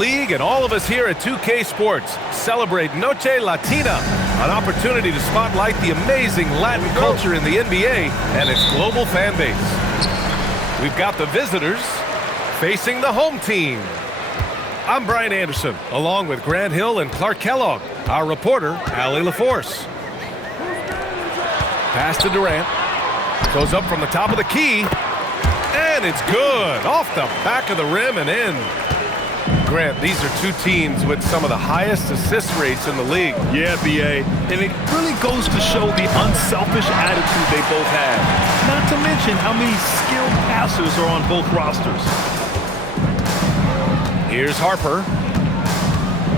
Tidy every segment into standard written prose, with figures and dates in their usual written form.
league and all of us here at 2K Sports celebrate Noche Latina, an opportunity to spotlight the amazing Latin culture in the NBA and its global fan base. We've got the visitors facing the home team. I'm Brian Anderson, along with Grant Hill and Clark Kellogg, our reporter, Allie LaForce. Pass to Durant. Goes up from the top of the key. And it's good. Off the back of the rim and in. Grant, these are two teams with some of the highest assist rates in the league. Yeah, B.A. And it really goes to show the unselfish attitude they both have. Not to mention how many skilled passers are on both rosters. Here's Harper.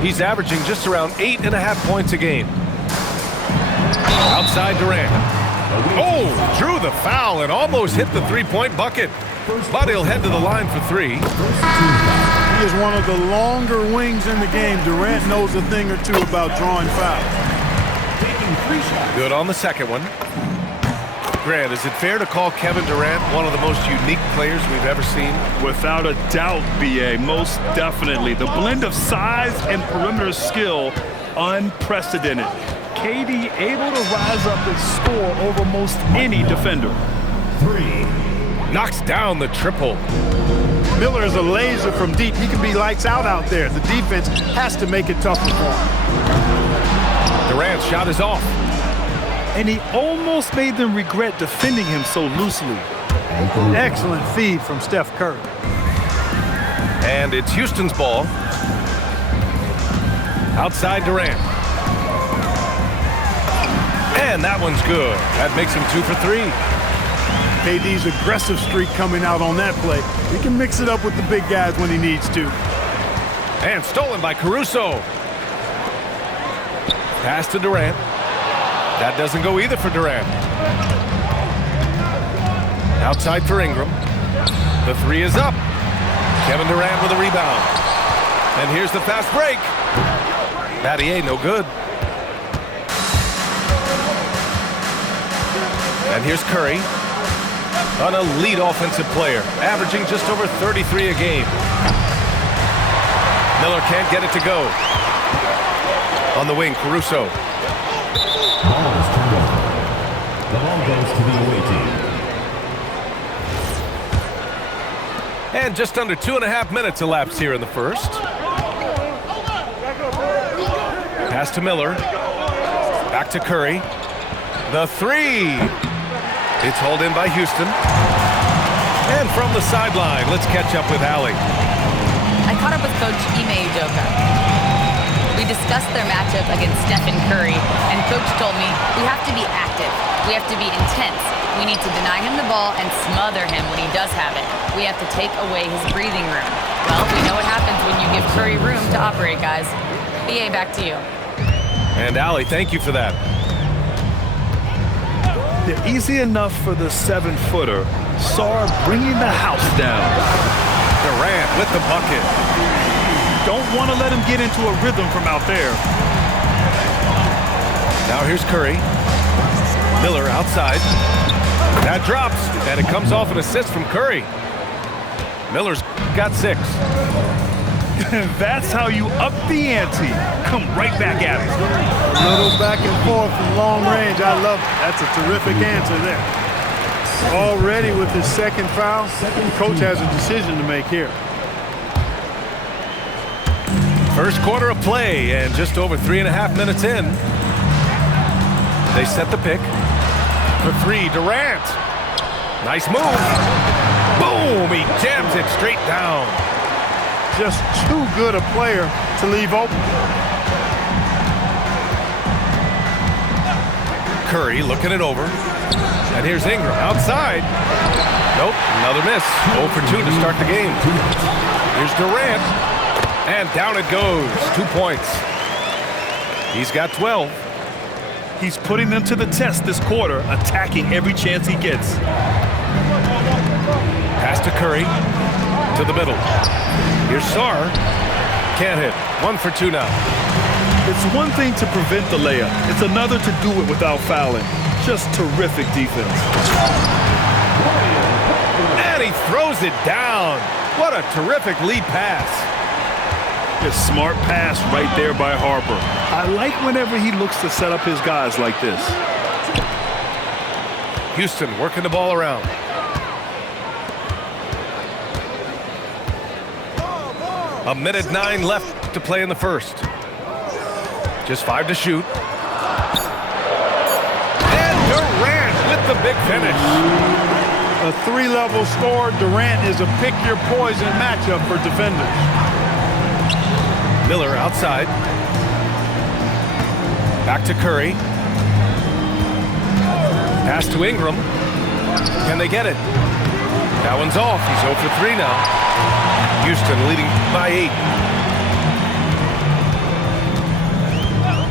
He's averaging just around 8.5 points a game. Outside Durant. Oh, drew the foul and almost hit the three-point bucket. But he'll head to the line for three. He is one of the longer wings in the game. Durant knows a thing or two about drawing fouls. Good on the second one. Grant, is it fair to call Kevin Durant one of the most unique players we've ever seen? Without a doubt, B.A., most definitely. The blend of size and perimeter skill, unprecedented. KD able to rise up and score over most any defender. Knocks down the triple. Miller is a laser from deep. He can be lights out there. The defense has to make it tougher for him. Durant's shot is off. And he almost made them regret defending him so loosely. Excellent feed from Steph Curry. And it's Houston's ball. Outside Durant. And that one's good. That makes him 2 for 3. KD's aggressive streak coming out on that play. He can mix it up with the big guys when he needs to. And stolen by Caruso. Pass to Durant. That doesn't go either for Durant. Outside for Ingram. The three is up. Kevin Durant with a rebound. And here's the fast break. Battier, no good. And here's Curry. An elite offensive player, averaging just over 33 a game. Miller can't get it to go. On the wing, Caruso. Ball is turned over. The ball goes to the away team. And just under 2.5 minutes elapsed here in the first. Pass to Miller. Back to Curry. The three. It's hauled in by Houston. And from the sideline, let's catch up with Allie. I caught up with Coach Ime Udoka. We discussed their matchup against Stephen Curry, and Coach told me we have to be active. We have to be intense. We need to deny him the ball and smother him when he does have it. We have to take away his breathing room. Well, we know what happens when you give Curry room to operate, guys. BA, back to you. And Allie, thank you for that. They're easy enough for the 7-footer. Sarr bringing the house down. Durant with the bucket. Don't want to let him get into a rhythm from out there. Now here's Curry. Miller outside. That drops, and it comes off an assist from Curry. Miller's got 6. That's how you up the ante. Come right back at it. A little back and forth from long range. I love it. That's a terrific answer there. Already with his second foul, the coach has a decision to make here. First quarter of play, and just over 3.5 minutes in. They set the pick. For 3, Durant. Nice move. Boom! He jams it straight down. Just too good a player to leave open. Curry looking it over. And here's Ingram outside. Nope, another miss. 0 for 2 to start the game. Here's Durant. And down it goes. 2 points. He's got 12. He's putting them to the test this quarter, attacking every chance he gets. Pass to Curry. To the middle. Here's Sarr. Can't hit. 1 for 2 now. It's one thing to prevent the layup. It's another to do it without fouling. Just terrific defense. And he throws it down. What a terrific lead pass. A smart pass right there by Harper. I like whenever he looks to set up his guys like this. Houston working the ball around. A minute 9 left to play in the first. Just 5 to shoot. And Durant with the big finish. A 3-level score. Durant is a pick-your-poison matchup for defenders. Miller outside. Back to Curry. Pass to Ingram. Can they get it? That one's off. He's 0 for 3 now. Houston leading by 8.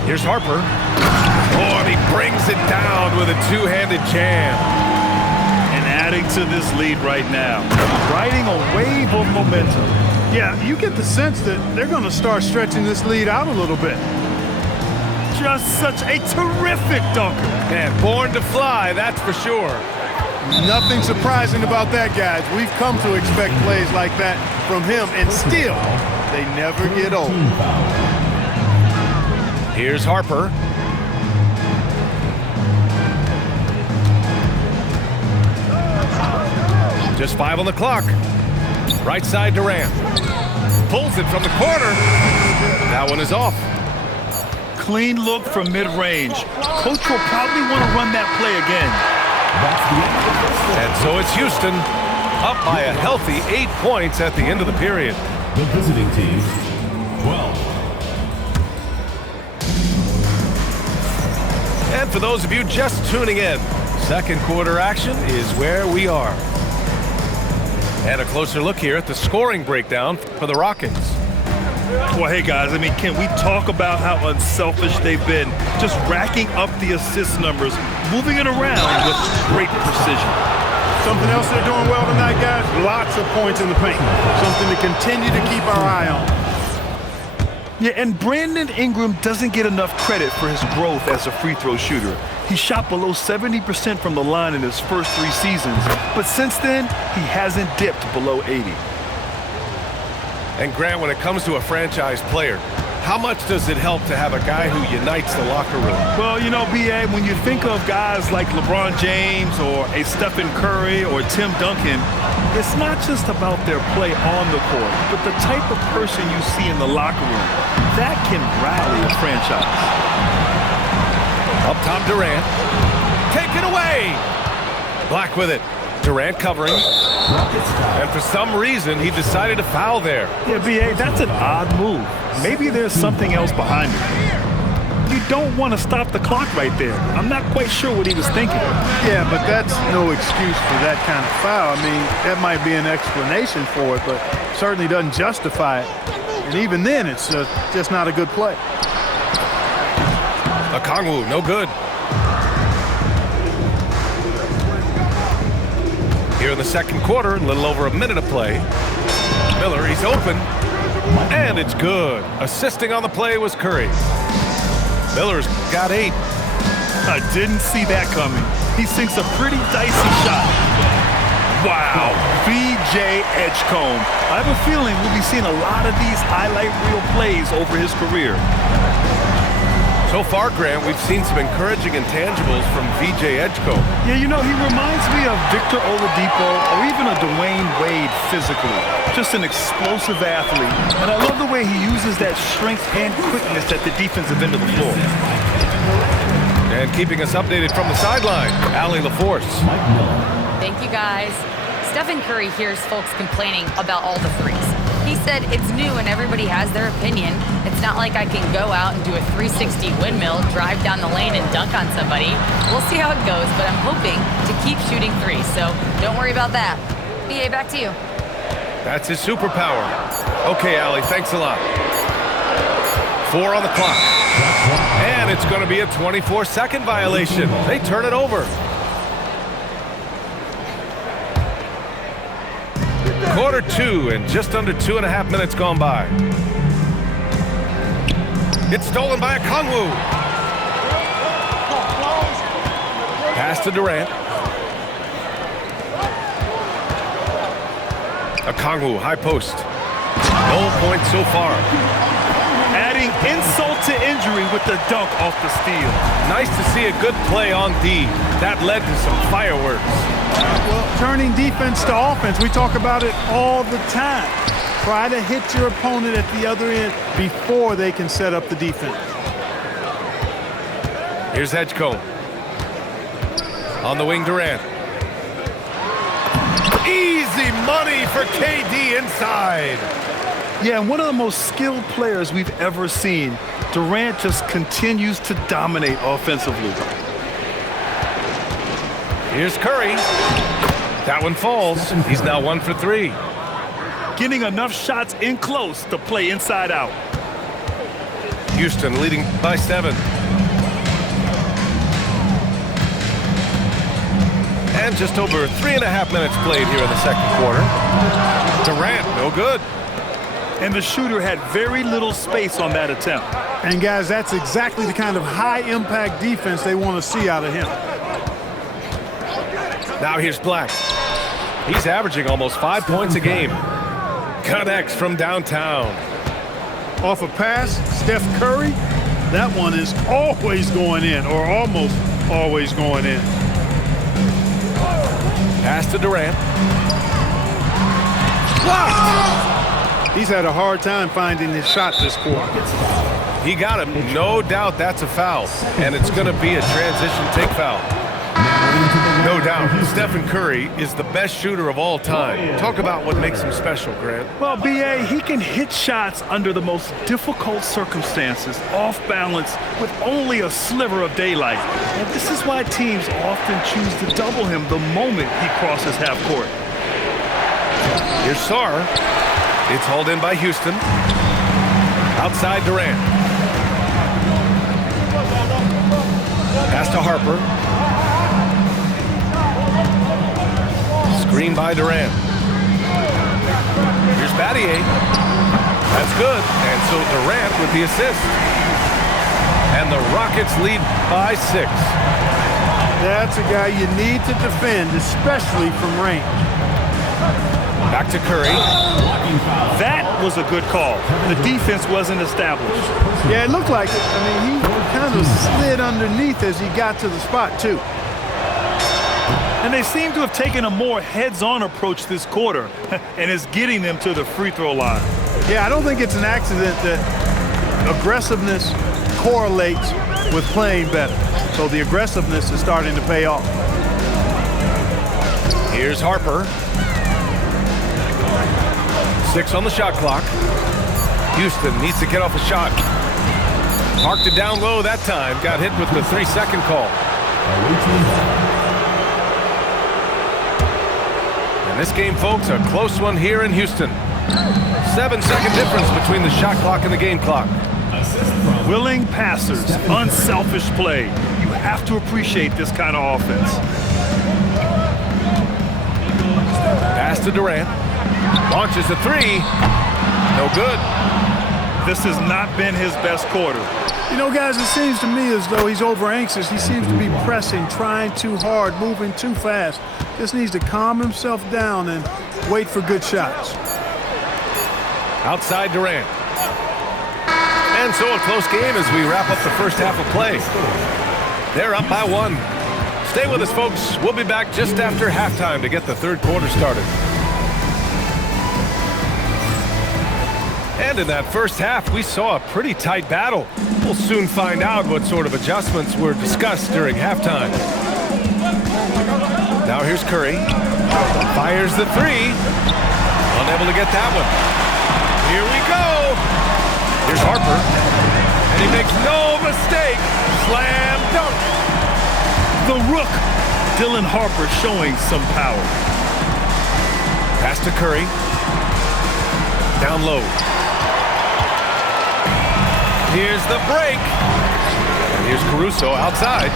Here's Harper. Oh, and he brings it down with a two-handed jam. And adding to this lead right now. Riding a wave of momentum. Yeah, you get the sense that they're going to start stretching this lead out a little bit. Just such a terrific dunker. And born to fly, that's for sure. Nothing surprising about that, guys. We've come to expect plays like that from him, and still, they never get old. Here's Harper. Just 5 on the clock. Right side Durant. Pulls it from the corner. That one is off. Clean look from mid-range. Coach will probably want to run that play again. And so it's Houston up by a healthy 8 points at the end of the period. The visiting team, 12. And for those of you just tuning in, second quarter action is where we are. And a closer look here at the scoring breakdown for the Rockets. Well, hey, guys, I mean, can we talk about how unselfish they've been? Just racking up the assist numbers, moving it around with great precision. Something else they're doing well tonight, guys, lots of points in the paint. Something to continue to keep our eye on. Yeah, and Brandon Ingram doesn't get enough credit for his growth as a free throw shooter. He shot below 70% from the line in his first 3 seasons, but since then, he hasn't dipped below 80. And Grant, when it comes to a franchise player, how much does it help to have a guy who unites the locker room? Well, you know, B.A., when you think of guys like LeBron James or a Stephen Curry or Tim Duncan, it's not just about their play on the court, but the type of person you see in the locker room. That can rally a franchise. Up top, Durant. Take it away! Black with it. Durant covering. And for some reason, he decided to foul there. Yeah, B.A., that's an odd move. Maybe there's something else behind it. You don't want to stop the clock right there. I'm not quite sure what he was thinking. Yeah, but that's no excuse for that kind of foul. I mean, that might be an explanation for it, but certainly doesn't justify it. And even then, it's just not a good play. Okongwu, no good. Here in the second quarter, a little over a minute of play. Miller, he's open. And it's good. Assisting on the play was Curry. Miller's got 8. I didn't see that coming. He sinks a pretty dicey shot. Wow, V.J. Edgecombe. I have a feeling we'll be seeing a lot of these highlight reel plays over his career. So far, Grant, we've seen some encouraging intangibles from V.J. Edgecombe. Yeah, you know, he reminds me of Victor Oladipo or even a Dwayne Wade physically. Just an explosive athlete. And I love the way he uses that strength and quickness at the defensive end of the floor. And keeping us updated from the sideline, Allie LaForce. Thank you, guys. Stephen Curry hears folks complaining about all the threes. He said it's new and everybody has their opinion. It's not like I can go out and do a 360 windmill, drive down the lane and dunk on somebody. We'll see how it goes, but I'm hoping to keep shooting threes, so don't worry about that. BA, back to you. That's his superpower. Okay, Allie, thanks a lot. 4 on the clock. And it's going to be a 24-second violation. They turn it over. Quarter 2 and just under 2.5 minutes gone by. It's stolen by Okongwu. Pass to Durant. Okongwu, high post. No points so far. insult to injury with the dunk off the steal. Nice to see a good play on D. That led to some fireworks. Well, turning defense to offense, we talk about it all the time. Try to hit your opponent at the other end before they can set up the defense. Here's Edgecombe. On the wing, Durant. Easy money for KD inside. Yeah, and one of the most skilled players we've ever seen. Durant just continues to dominate offensively. Here's Curry. That one falls. He's now 1 for 3. Getting enough shots in close to play inside out. Houston leading by 7. And just over 3.5 minutes played here in the second quarter. Durant, no good. And the shooter had very little space on that attempt. And guys, that's exactly the kind of high-impact defense they want to see out of him. Now here's Black. He's averaging almost 5 points a game. Connects from downtown. Off a pass, Steph Curry, that one is always going in, or almost always going in. Pass to Durant. Blocked! He's had a hard time finding his shot this quarter. He got him. No doubt that's a foul. And it's going to be a transition take foul. No doubt, Stephen Curry is the best shooter of all time. Talk about what makes him special, Grant. Well, B.A., he can hit shots under the most difficult circumstances, off balance, with only a sliver of daylight. And this is why teams often choose to double him the moment he crosses half court. Here's Sarr. It's hauled in by Houston. Outside Durant. Pass to Harper. Screen by Durant. Here's Battier. That's good. And so Durant with the assist. And the Rockets lead by 6. That's a guy you need to defend, especially from range. Back to Curry. That was a good call. The defense wasn't established. Yeah, it looked like it. I mean, he kind of slid underneath as he got to the spot, too. And they seem to have taken a more heads-on approach this quarter, and it's getting them to the free throw line. Yeah, I don't think it's an accident that aggressiveness correlates with playing better. So the aggressiveness is starting to pay off. Here's Harper. 6 on the shot clock. Houston needs to get off a shot. Parked it down low that time. Got hit with the 3-second call. And this game, folks, a close one here in Houston. 7-second difference between the shot clock and the game clock. Willing passers, unselfish play. You have to appreciate this kind of offense. Pass to Durant. Launches a 3. No good. This has not been his best quarter. You know, guys, it seems to me as though he's over-anxious. He seems to be pressing, trying too hard, moving too fast. Just needs to calm himself down and wait for good shots. Outside Durant. And so a close game as we wrap up the first half of play. They're up by 1. Stay with us, folks. We'll be back just after halftime to get the third quarter started. And in that first half, we saw a pretty tight battle. We'll soon find out what sort of adjustments were discussed during halftime. Now here's Curry. Fires the 3. Unable to get that one. Here we go. Here's Harper. And he makes no mistake. Slam dunk. The Rook, Dylan Harper, showing some power. Pass to Curry. Down low. Here's the break. And here's Caruso outside.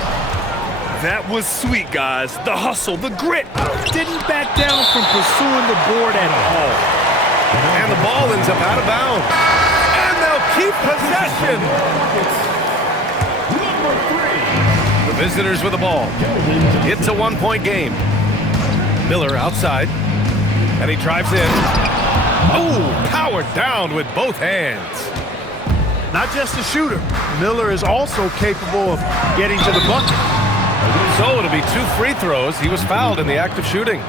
That was sweet, guys. The hustle, the grit. Didn't back down from pursuing the board at all. And the ball ends up out of bounds. And they'll keep possession. The visitors with the ball. It's a 1-point game. Miller outside. And he drives in. Oh, powered down with both hands. not just a shooter. Miller is also capable of getting to the bucket. So it'll be 2 free throws. He was fouled in the act of shooting.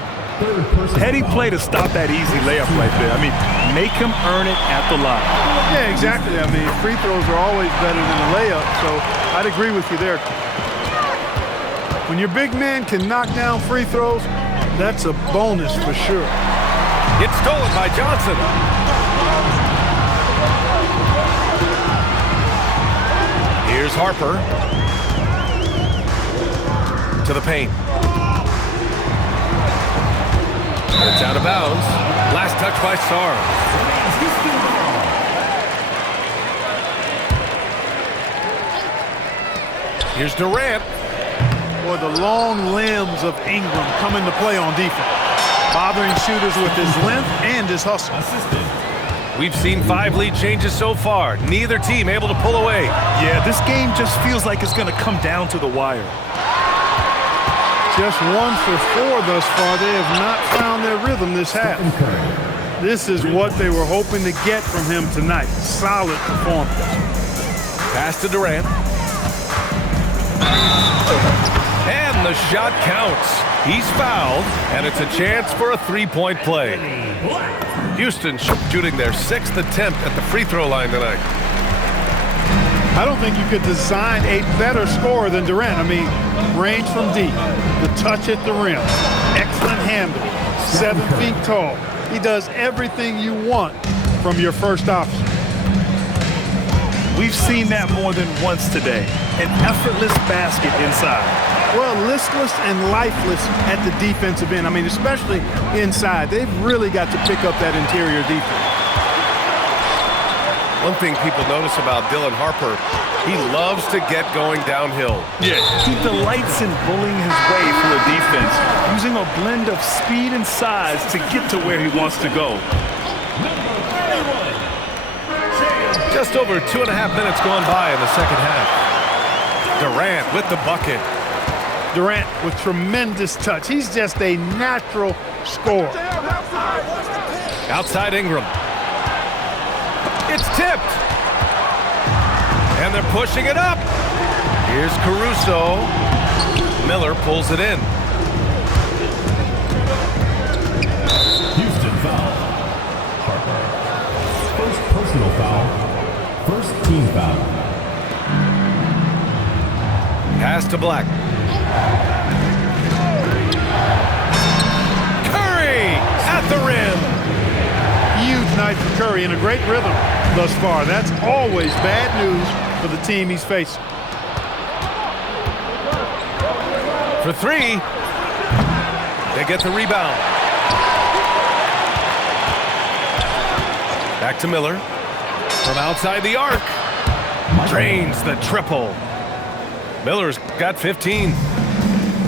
Heady play to stop that easy layup right there. I mean, make him earn it at the line. Yeah, exactly. I mean, free throws are always better than a layup, so I'd agree with you there. When your big man can knock down free throws, that's a bonus for sure. It's stolen by Johnson. Here's Harper. To the paint. It's out of bounds. Last touch by Sarr. Here's Durant. Boy, the long limbs of Ingram come into play on defense, bothering shooters with his length and his hustle. We've seen 5 lead changes so far. Neither team able to pull away. Yeah, this game just feels like it's going to come down to the wire. Just 1 for 4 thus far. They have not found their rhythm this half. This is what they were hoping to get from him tonight. Solid performance. Pass to Durant. And the shot counts. He's fouled, and it's a chance for a 3-point play. Houston shooting their 6th attempt at the free throw line tonight. I don't think you could design a better scorer than Durant. I mean, range from deep, the touch at the rim, excellent handle, 7 feet tall. He does everything you want from your first option. We've seen that more than once today. An effortless basket inside. Well, listless and lifeless at the defensive end. I mean, especially inside. They've really got to pick up that interior defense. One thing people notice about Dylan Harper, he loves to get going downhill. Yeah, he delights in bullying his way through a defense, using a blend of speed and size to get to where he wants to go. Just over 2.5 minutes gone by in the second half. Durant with the bucket. Durant with tremendous touch. He's just a natural scorer. Outside Ingram. It's tipped. And they're pushing it up. Here's Caruso. Miller pulls it in. Houston foul. Harper. First personal foul. First team foul. Pass to Black. Curry at the rim. Huge night for Curry and a great rhythm thus far. That's always bad news for the team he's facing. For 3. They get the rebound. Back to Miller. From outside the arc. Drains the triple. Miller's got 15.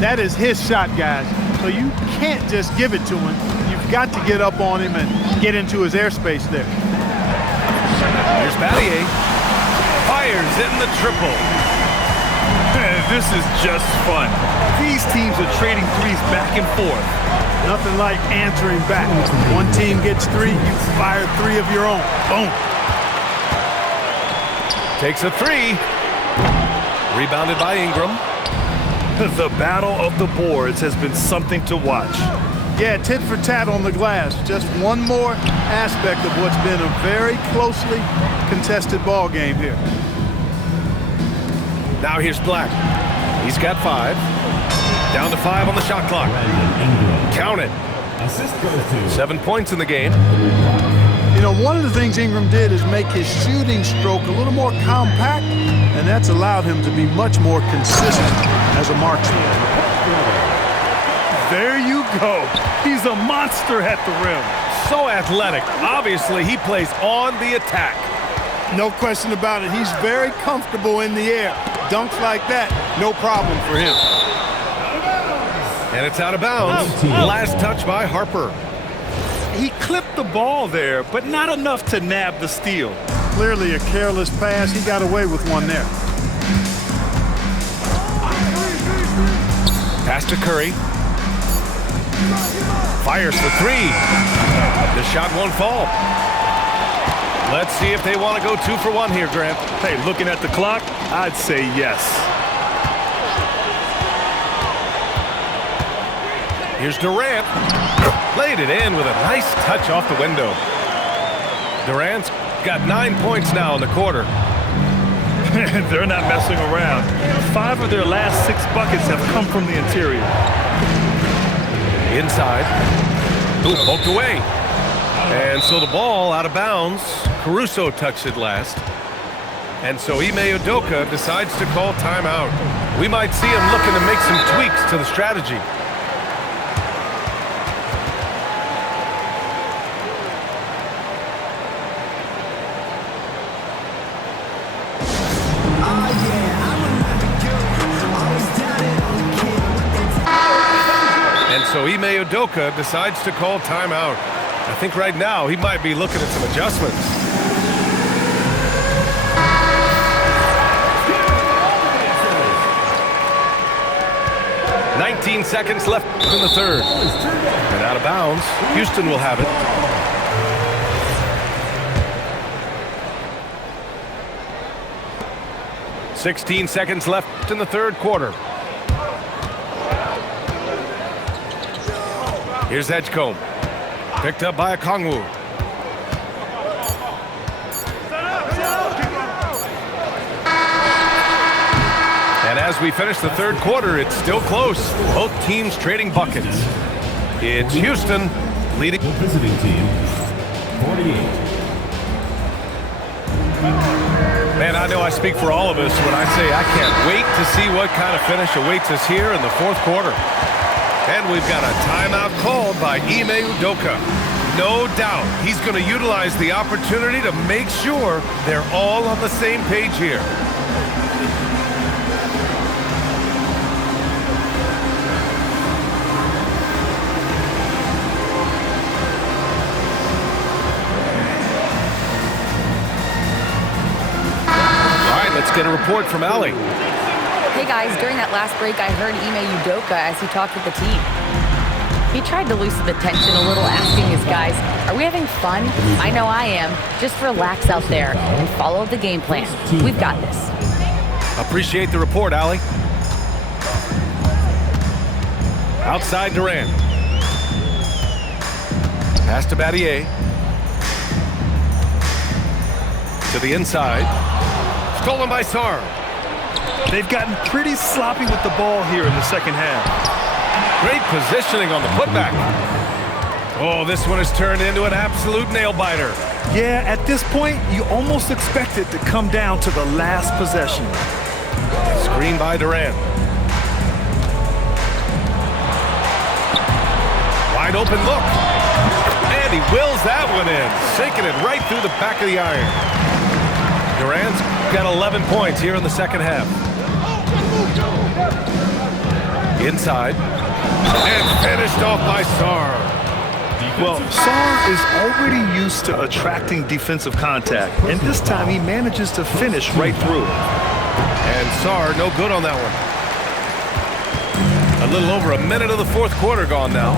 That is his shot, guys. So you can't just give it to him. You've got to get up on him and get into his airspace there. Here's Battier. Fires in the triple. This is just fun. These teams are trading threes back and forth. Nothing like answering back. One team gets 3, you fire 3 of your own. Boom. Takes a 3. Rebounded by Ingram. The battle of the boards has been something to watch. Yeah, tit for tat on the glass. Just one more aspect of what's been a very closely contested ball game here. Now here's Black. He's got 5. Down to 5 on the shot clock. Count it. Assist goes to 7 points in the game. You know, one of the things Ingram did is make his shooting stroke a little more compact, and that's allowed him to be much more consistent as a marksman. There you go. He's a monster at the rim. So athletic. Obviously, he plays on the attack. No question about it. He's very comfortable in the air. Dunks like that, no problem for him. And it's out of bounds. Last touch by Harper. He clipped the ball there, but not enough to nab the steal. Clearly a careless pass. He got away with one there. Pass to Curry. Fires for 3. The shot won't fall. Let's see if they want to go 2 for 1 here, Grant. Hey, looking at the clock, I'd say yes. Here's Durant. Laid it in with a nice touch off the window. Durant's got 9 points now in the quarter. They're not messing around. 5 of their last 6 buckets have come from the interior. Inside. Ooh, poked away. And so the ball out of bounds. Caruso touched it last. And so Ime Udoka decides to call timeout. We might see him looking to make some tweaks to the strategy. And so Ime Udoka decides to call timeout. I think right now he might be looking at some adjustments. "19 seconds left in the third. And out of bounds. Houston will have it. "16 seconds left in the third quarter. Here's Edgecombe. Picked up by Okongwu. And as we finish the third quarter, it's still close. Both teams trading buckets. It's Houston leading. The visiting team, 48. Man, I know I speak for all of us when I say I can't wait to see what kind of finish awaits us here in the fourth quarter. And we've got a timeout called by Ime Udoka. No doubt he's going to utilize the opportunity to make sure they're all on the same page here. All right, let's get a report from Allie. Hey guys, during that last break, I heard Ime Udoka as he talked with the team. He tried to loosen the tension a little, asking his guys, "Are we having fun? I know I am. Just relax out there and follow the game plan. We've got this." Appreciate the report, Allie. Outside Durant. Pass to Battier. To the inside. Stolen by Sarr. They've gotten pretty sloppy with the ball here in the second half. Great positioning on the putback. Oh, this one has turned into an absolute nail-biter. Yeah, at this point, you almost expect it to come down to the last possession. Screen by Durant. Wide open look. And he wills that one in, sinking it right through the back of the iron. Durant's got 11 points here in the second half. Inside. And finished off by Sarr. Well, Sarr is already used to attracting defensive contact, and this time he manages to finish right through. And Sarr no good on that one. A little over a minute of the fourth quarter gone now.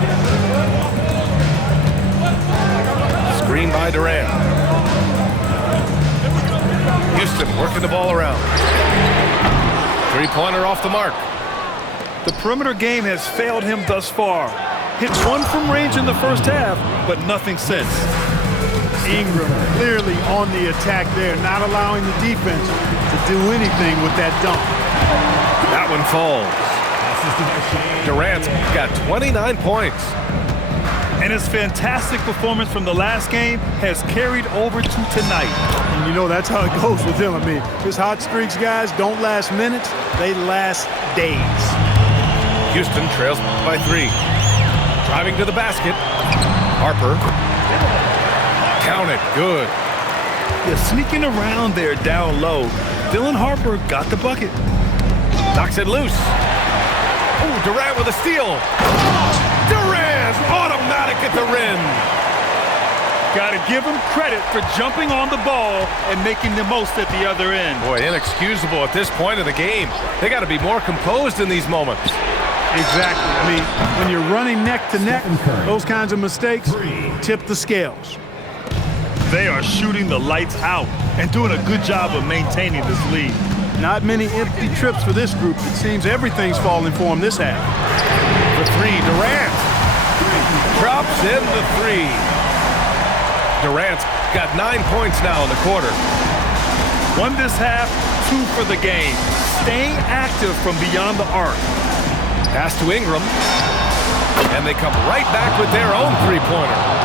Screen by Durant. Houston working the ball around. Three-pointer off the mark. The perimeter game has failed him thus far. Hit one from range in the first half, but nothing since. Ingram clearly on the attack there, not allowing the defense to do anything with that dunk. That one falls. Durant's got 29 points. And his fantastic performance from the last game has carried over to tonight. And you know, that's how it goes with him. I mean, his hot streaks, guys, don't last minutes. They last days. Houston trails by 3. Driving to the basket. Harper. Count it. Good. Yeah, sneaking around there down low. Dylan Harper got the bucket. Knocks it loose. Oh, Durant with a steal. Durant, automatic at the rim. Got to give him credit for jumping on the ball and making the most at the other end. Boy, inexcusable at this point of the game. They got to be more composed in these moments. Exactly. I mean, when you're running neck to neck, those kinds of mistakes tip the scales. They are shooting the lights out and doing a good job of maintaining this lead. Not many empty trips for this group. It seems everything's falling for them this half. For three, Durant. Drops in the three. Durant's got 9 points now in the quarter. Won this half, 2 for the game. Staying active from beyond the arc. Pass to Ingram. And they come right back with their own three-pointer.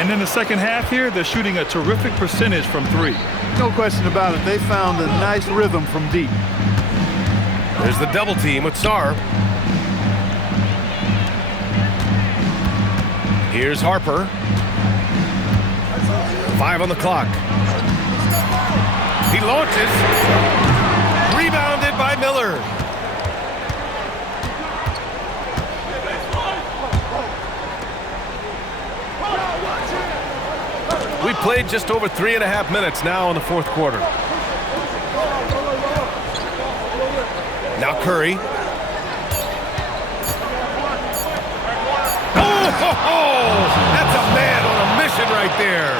And in the second half here, they're shooting a terrific percentage from 3. No question about it. They found a nice rhythm from deep. There's the double team with Sarr. Here's Harper. 5 on the clock. He launches. Rebounded by Miller. We played just over 3.5 minutes now in the fourth quarter. Now Curry. Oh, that's a man on a mission right there.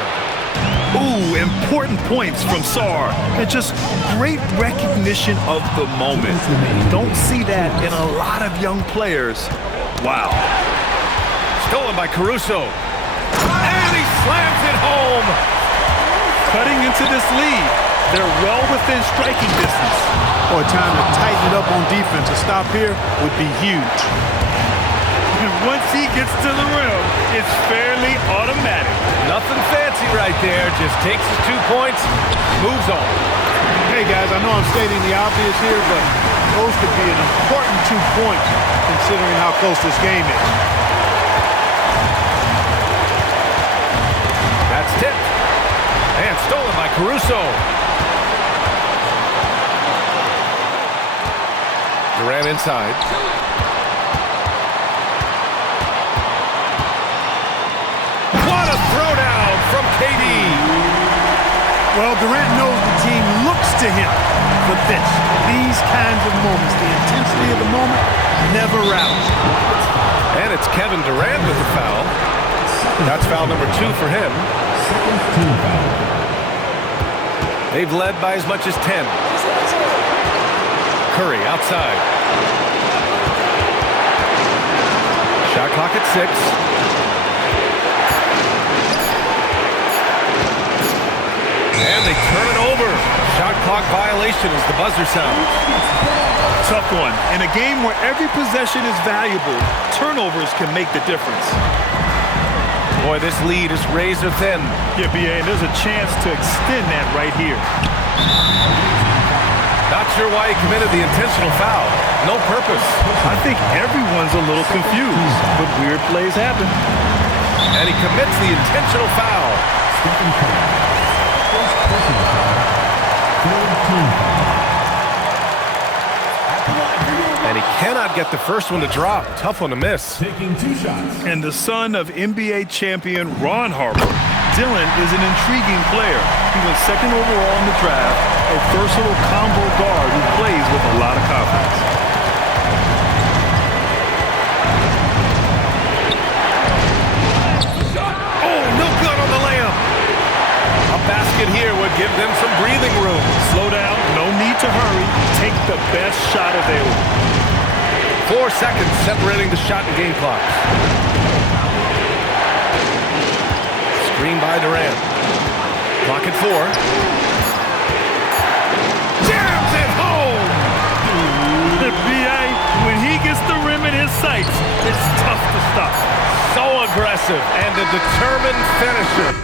Ooh, important points from Sarr. And just great recognition of the moment. Don't see that in a lot of young players. Wow. Stolen by Caruso. And he slams it home. Cutting into this lead. They're well within striking distance. Boy, time to tighten it up on defense. A stop here would be huge. And once he gets to the rim, it's fairly automatic. Nothing fancy right there. Just takes his 2 points, moves on. Hey, guys, I know I'm stating the obvious here, but those could be an important 2 points considering how close this game is. That's tipped. And stolen by Caruso. Durant inside. What a throwdown from KD. Well, Durant knows the team looks to him for this. These kinds of moments, the intensity of the moment, never rallies. And it's Kevin Durant with the foul. That's foul number 2 for him. Second team foul. They've led by as much as 10. Curry outside. Shot clock at 6. And they turn it over. Shot clock violation as the buzzer sounds. Tough one. In a game where every possession is valuable, turnovers can make the difference. Boy, this lead is razor thin. Yeah, B.A., and there's a chance to extend that right here. Not sure why he committed the intentional foul. No purpose. I think everyone's a little confused, but weird plays happen. And he commits the intentional foul. Second foul. First personal foul. Third team foul. And he cannot get the first one to drop. Tough one to miss. Taking 2 shots. And the son of NBA champion Ron Harper, Dillon is an intriguing player. He went second overall in the draft, a versatile combo guard who plays with a lot of confidence. Oh, no good on the layup. A basket here would give them some breathing room. Slow down, no need to hurry. Take the best shot available. 4 seconds separating the shot and game clocks. Screen by Durant. Clock at 4. Jams it home! B.A., when he gets the rim in his sights, it's tough to stop. So aggressive and a determined finisher.